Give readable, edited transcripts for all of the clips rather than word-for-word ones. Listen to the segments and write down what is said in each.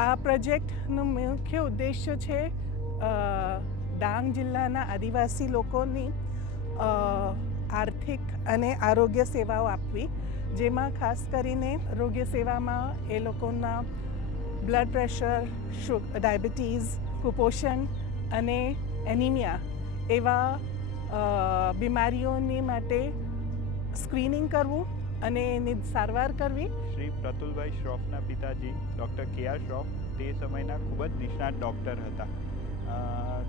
આ પ્રોજેક્ટનો મુખ્ય ઉદ્દેશ્ય છે ડાંગ જિલ્લાના આદિવાસી લોકોની આર્થિક અને આરોગ્ય સેવાઓ આપવી, જેમાં ખાસ કરીને આરોગ્ય સેવામાં એ લોકોના બ્લડ પ્રેશર, ડાયાબિટીસ, કુપોષણ અને એનિમિયા એવા બીમારીઓની માટે સ્ક્રીનિંગ કરવું અને એની સારવાર કરવી. શ્રી પ્રતુલભાઈ શ્રોફના પિતાજી ડૉક્ટર કે.આર. શ્રોફ તે સમયના ખૂબ જ નિષ્ણાત ડૉક્ટર હતા.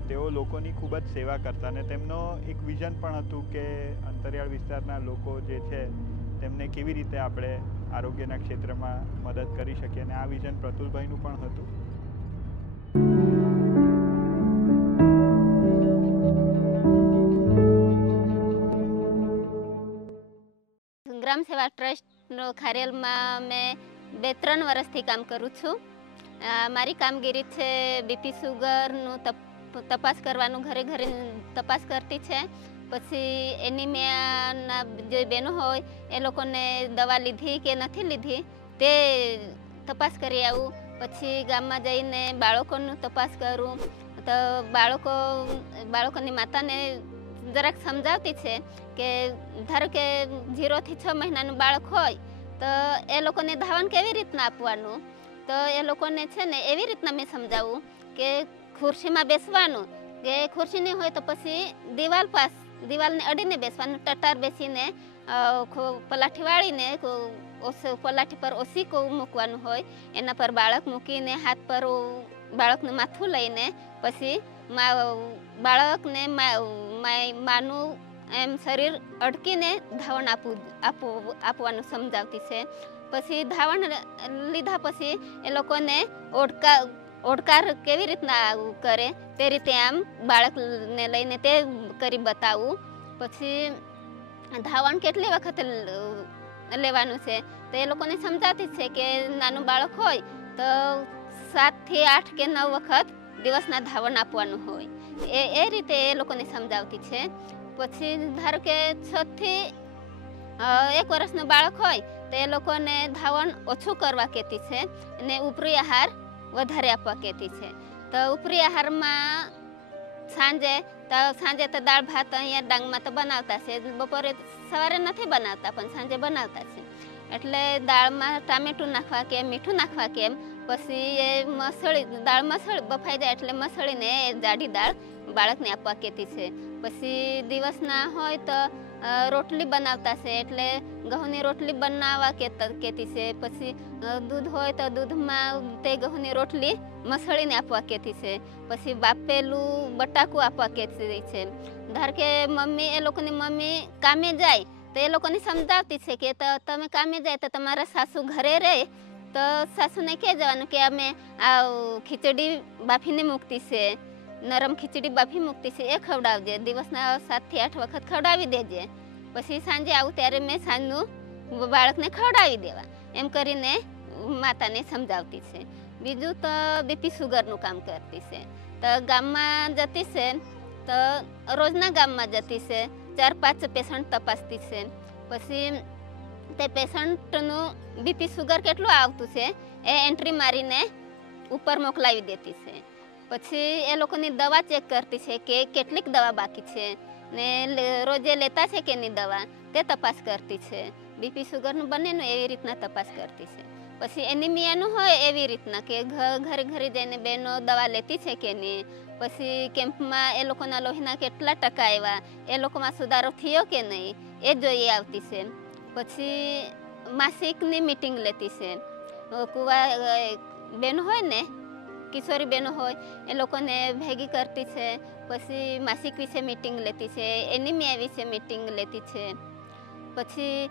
તેઓ લોકોની ખૂબ જ સેવા કરતા અને તેમનો એક વિઝન પણ હતું કે અંતરિયાળ વિસ્તારના લોકો જે છે તેમને કેવી રીતે આપણે આરોગ્યના ક્ષેત્રમાં મદદ કરી શકીએ, અને આ વિઝન પ્રતુલભાઈનું પણ હતું. ગ્રામ સેવા ટ્રસ્ટનો ખારેલમાં મેં 2-3 વર્ષથી કામ કરું છું. મારી કામગીરી છે બીપી સુગરનું તપાસ કરવાનું, ઘરે ઘરે તપાસ કરતી છે. પછી એનિમિયાના જે બહેનો હોય એ લોકોને દવા લીધી કે નથી લીધી તે તપાસ કરી આવું. પછી ગામમાં જઈને બાળકોનું તપાસ કરું. તો બાળકોની માતાને જરાક સમજાવતી છે કે ધારો કે 0 થી 6 મહિનાનું બાળક હોય તો એ લોકોને ધાવણ કેવી રીતના આપવાનું, તો એ લોકોને છે ને એવી રીતના મેં સમજાવું કે ખુરશીમાં બેસવાનું, કે ખુરશી નહીં હોય તો પછી દિવાલને અડીને બેસવાનું, ટટાર બેસીને પલાઠી વાળીને પલાઠી પર ઓશીકો મૂકવાનું હોય, એના પર બાળક મૂકીને હાથ પર બાળકનું માથું લઈને પછી બાળકને માનું એમ શરીર અડકીને ધાવણ આપવાનું સમજાવતી છે. પછી ધાવણ લીધા પછી એ લોકોને ઓડકાર કેવી રીતના કરે તે રીતે આમ બાળકને લઈને તે કરી બતાવું. પછી ધાવણ કેટલી વખત લેવાનું છે તો એ લોકોને સમજાવતી છે કે નાનું બાળક હોય તો 7 થી 8 કે 9 વખત દિવસના ધાવણ આપવાનું હોય, એ રીતે એ લોકોને સમજાવતી છે. પછી ધારો કે 6 થી 1 વર્ષનું બાળક હોય તો એ લોકોને ધાવણ ઓછું કરવા કહેતી છે અને ઉપરી આહાર વધારે આપવા કહેતી છે. તો ઉપરી આહારમાં સાંજે તો દાળ ભાત અહીંયા ડાંગમાં તો બનાવતા છે, બપોરે સવારે નથી બનાવતા પણ સાંજે બનાવતા છે. એટલે દાળમાં ટામેટું નાખવા કેમ, મીઠું નાખવા કેમ, પછી એ દાળ બફાઈ જાય એટલે મસળીને એ જાડી દાળ બાળકને આપવા કહેતી છે. પછી દિવસના હોય તો રોટલી બનાવતા છે એટલે ઘઉંની રોટલી બનાવવા કહેતી છે. પછી દૂધ હોય તો દૂધમાં તે ઘઉંની રોટલી મસળીને આપવા કહેતી છે. પછી બાફેલું બટાકું આપવા કહેતી છે. ધાર કે એ લોકોની મમ્મી કામે જાય તો એ લોકોને સમજાવતી છે કે તમે કામે જાય તો તમારા સાસુ ઘરે રહે તો સાસુને કહે જવાનું કે અમે આ ખીચડી બાફીને મૂકતી છે, નરમ ખીચડી બાફી મૂકતી છે, એ ખવડાવજે, દિવસના 7 થી 8 વખત ખવડાવી દેજે. પછી સાંજે આવું ત્યારે મેં સાંજનું બાળકને ખવડાવી દેવા, એમ કરીને માતાને સમજાવતી છે. બીજું તો બીપી સુગરનું કામ કરતી છે. તો ગામમાં જતી છે તો રોજના ગામમાં જતી છે, 4-5 પેશન્ટ તપાસતી છે. પછી તે પેશન્ટનું બીપી સુગર કેટલું આવતું છે એ એન્ટ્રી મારીને ઉપર મોકલાવી દેતી છે. પછી એ લોકોની દવા ચેક કરતી છે કે કેટલીક દવા બાકી છે ને રોજે લેતા છે કે નહીં દવા, તે તપાસ કરતી છે. બીપી સુગરનું બંનેનું એવી રીતના તપાસ કરતી છે. પછી એનિમિયાનું હોય એવી રીતના કે ઘરે ઘરે જઈને બહેનો દવા લેતી છે કે નહીં, પછી કેમ્પમાં એ લોકોના લોહીના કેટલા ટકા આવ્યા, એ લોકોમાં સુધારો થયો કે નહીં એ જોઈ આવતી છે. પછી માસિકની મીટિંગ લેતી છે. બહેનો હોય ને, કિશોરી બહેનો હોય એ લોકોને ભેગી કરતી છે. પછી માસિક વિશે મીટિંગ લેતી છે, એનિમિયા વિશે મીટિંગ લેતી છે. પછી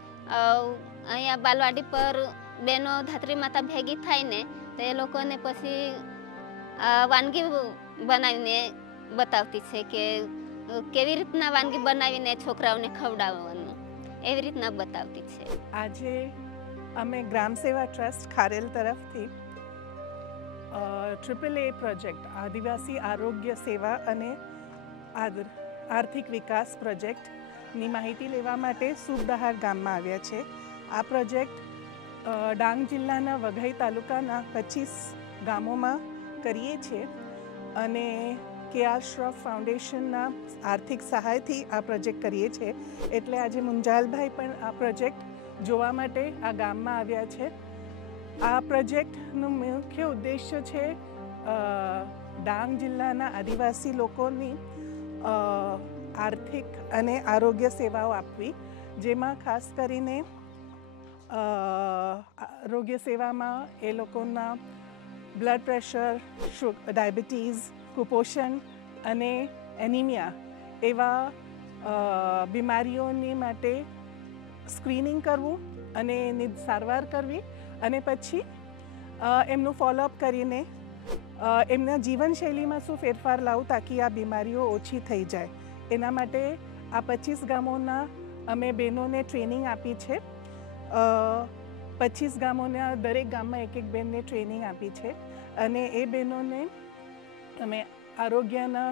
અહીંયા બાલવાડી પર બહેનો ધાત્રી માતા ભેગી થાય ને તો એ લોકોને પછી વાનગી બનાવીને બતાવતી છે કે કેવી રીતના વાનગી બનાવીને છોકરાઓને ખવડાવવાનું, એવી રીતના બતાવતી છે. આજે અમે ગ્રામ સેવા ટ્રસ્ટ ખારેલ તરફથી AAA પ્રોજેક્ટ આદિવાસી આરોગ્ય સેવા અને આર્થિક વિકાસ પ્રોજેક્ટની માહિતી લેવા માટે સુખદહાર ગામમાં આવ્યા છે. આ પ્રોજેક્ટ ડાંગ જિલ્લાના વઘઈ તાલુકાના 25 ગામોમાં કરીએ છીએ અને KR શ્રોફ ફાઉન્ડેશનના આર્થિક સહાયથી આ પ્રોજેક્ટ કરીએ છીએ. એટલે આજે મુંજાલભાઈ પણ આ પ્રોજેક્ટ જોવા માટે આ ગામમાં આવ્યા છે. આ પ્રોજેક્ટનું મુખ્ય ઉદ્દેશ્ય છે ડાંગ જિલ્લાના આદિવાસી લોકોની આર્થિક અને આરોગ્ય સેવાઓ આપવી, જેમાં ખાસ કરીને આરોગ્ય સેવામાં એ લોકોના બ્લડ પ્રેશર, ડાયાબિટીસ, કુપોષણ અને એનિમિયા એવા બીમારીઓની માટે સ્ક્રીનિંગ કરવું અને એની સારવાર કરવી અને પછી એમનું ફોલોઅપ કરીને એમના જીવનશૈલીમાં શું ફેરફાર લાવું તાકી આ બીમારીઓ ઓછી થઈ જાય. એના માટે આ 25 ગામોના અમે બહેનોને ટ્રેનિંગ આપી છે. 25 ગામોના દરેક ગામમાં એક બહેનને ટ્રેનિંગ આપી છે અને એ બહેનોને અમે આરોગ્યના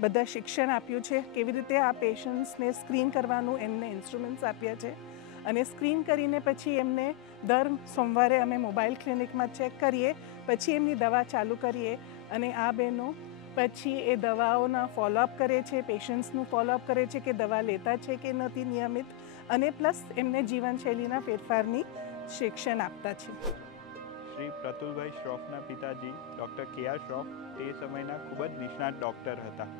બધા શિક્ષણ આપ્યું છે. કેવી રીતે આ પેશન્ટ્સને સ્ક્રીન કરવાનું એમને ઇન્સ્ટ્રુમેન્ટ્સ આપ્યા છે અને સ્ક્રીન કરીને પછી એમને દર સોમવારે અમે મોબાઈલ ક્લિનિકમાં ચેક કરીએ, પછી એમની દવા ચાલુ કરીએ અને આ બહેનો પછી એ દવાઓના ફોલોઅપ કરે છે, પેશન્ટ્સનું ફોલોઅપ કરે છે કે દવા લેતા છે કે નથી નિયમિત, અને પ્લસ એમને જીવનશૈલીના ફેરફારની શિક્ષણ આપતા છે. શ્રી પ્રતુલભાઈ શ્રોફના પિતાજી ડૉક્ટર KR શ્રોફ તે સમયના ખૂબ જ નિષ્ણાત ડૉક્ટર હતા.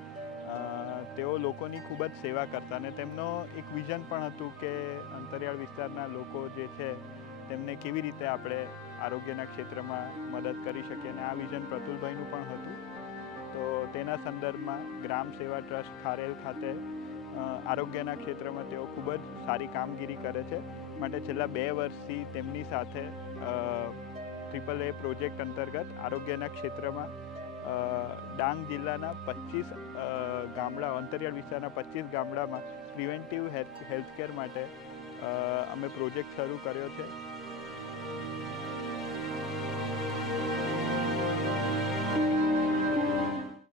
તેઓ લોકોની ખૂબ જ સેવા કરતા અને તેમનો એક વિઝન પણ હતું કે અંતરિયાળ વિસ્તારના લોકો જે છે તેમને કેવી રીતે આપણે આરોગ્યના ક્ષેત્રમાં મદદ કરી શકીએ, અને આ વિઝન પ્રતુલભાઈનું પણ હતું. તો તેના સંદર્ભમાં ગ્રામ સેવા ટ્રસ્ટ ખારેલ ખાતે આરોગ્યના ક્ષેત્રમાં તેઓ ખૂબ જ સારી કામગીરી કરે છે. માટે છેલ્લા 2 વર્ષથી તેમની સાથે AAA પ્રોજેક્ટ અંતર્ગત આરોગ્યના ક્ષેત્રમાં ડાંગ જિલ્લાના 25 ગામડા, અંતરિયાળ વિસ્તારના 25 ગામડામાં પ્રિવેન્ટિવ હેલ્થકેર માટે અમે પ્રોજેક્ટ શરૂ કર્યો છે.